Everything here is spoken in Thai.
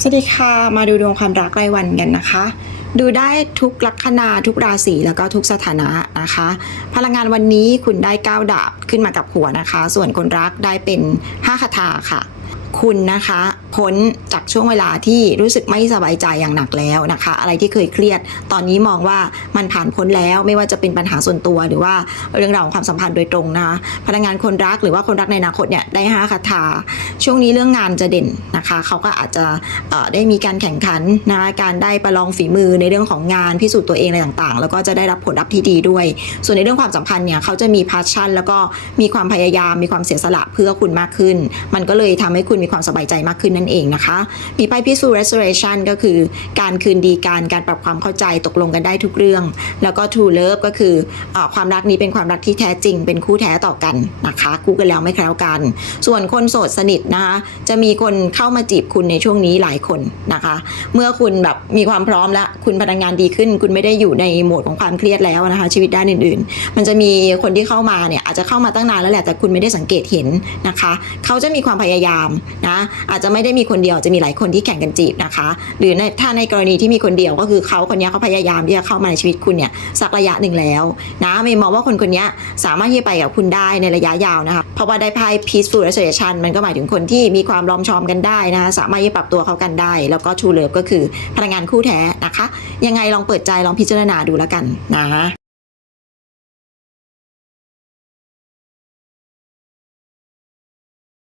สวัสดีค่ะ มาดูดวงความรักรายวันกันนะคะ ดูได้ทุกลัคนาทุกราศีแล้วก็ทุกสถานะนะคะ พลังงานวันนี้คุณได้ก้าวดาบขึ้นมากับหัวนะคะ ส่วนคนรักได้เป็นห้าคาถาค่ะ คุณนะคะพ้นจากช่วงเวลาที่รู้สึกไม่สบายใจอย่างหนักแล้วนะคะ อะไรที่เคยเครียด ตอนนี้มองว่ามันผ่านพ้นแล้วไม่ว่าจะเป็นปัญหาส่วนตัวหรือว่าเรื่องราวของความสัมพันธ์โดยตรงนะคะพลังงานคนรักหรือว่าคนรักในอนาคตเนี่ยได้ห้าคาถา ช่วงนี้เรื่องงานจะเด่นนะคะ เขาก็อาจจะได้มีการแข่งขันนะการได้ประลองฝีมือในเรื่องของงานพิสูจน์ตัวเองอะไรต่างๆ แล้วก็จะได้รับผลลัพธ์ที่ดีด้วย ส่วนในเรื่องความสัมพันธ์เนี่ยเขาจะมี passion แล้วก็มีความพยายามมีความเสียสละเพื่อคุณมากขึ้น มันก็เลยทำให้คุณมีความสบายใจมากขึ้นนั่นเองนะคะมีไพ่พิสูจน์ restoration ก็คือการคืนดีการการปรับความเข้าใจตกลงกันได้ทุกเรื่อง แล้วก็ true love ก็คืออความรักนี้เป็นความรักที่แท้จริง เป็นคู่แท้ต่อกันนะคะคู่กันแล้วไม่แคล้วกัน ส่วนคนโสดสนิทนะคะจะมีคนเข้ามาจีบคุณในช่วงนี้หลายคนนะคะ เมื่อคุณแบบมีความพร้อมแล้วคุณพนักงานดีขึ้น คุณไม่ได้อยู่ในโหมดของความเครียดแล้วนะคะ ชีวิตด้านอื่นๆ มันจะมีคนที่เข้ามาเนี่ยอาจจะเข้ามาตั้งนานแล้วแหละแต่คุณไม่ได้สังเกตเห็นนะคะ เขาจะมีความพยายามนะอาจจะไม่ได้มีคนเดียวจะมีหลายคนที่แข่งกันจีบนะคะ หรือในถ้าในกรณีที่มีคนเดียวก็คือเขาคนนี้เขาพยายามที่จะเข้ามาในชีวิตคุณเนี่ยสักระยะหนึ่งแล้วนะเมย์มองว่าคนคนนี้สามารถที่จะไปกับคุณได้ในระยะยาวนะคะเพราะว่าได้ไพ่ peaceful restoration มันก็หมายถึงคนที่มีความล้อมชอมกันได้นะคะสามารถที่จะปรับตัวเข้ากันได้ แล้วก็ true love ก็คือพลังงานคู่แท้นะคะ ยังไงลองเปิดใจลองพิจารณาดูแล้วกันนะ